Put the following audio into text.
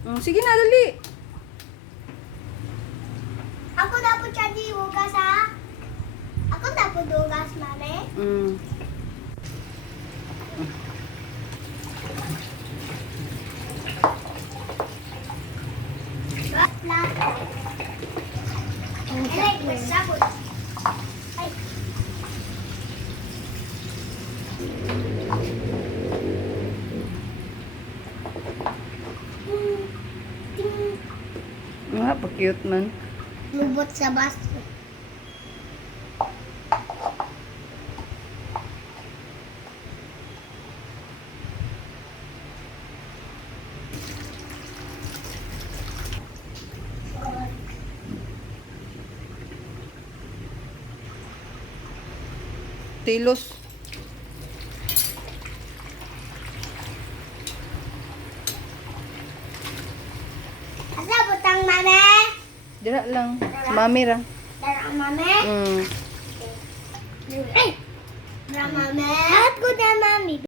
Sige na, dali. Ako dapat siya di hugas ha? Ako dapat hugas, mami? Sabot. Ay. Pa-cute man. Lubot sa baso. Tilos. Asa butang mami? Dira lang. Mami ra. Dara mami? Mm. Ay! Dara mami? At ko na mami.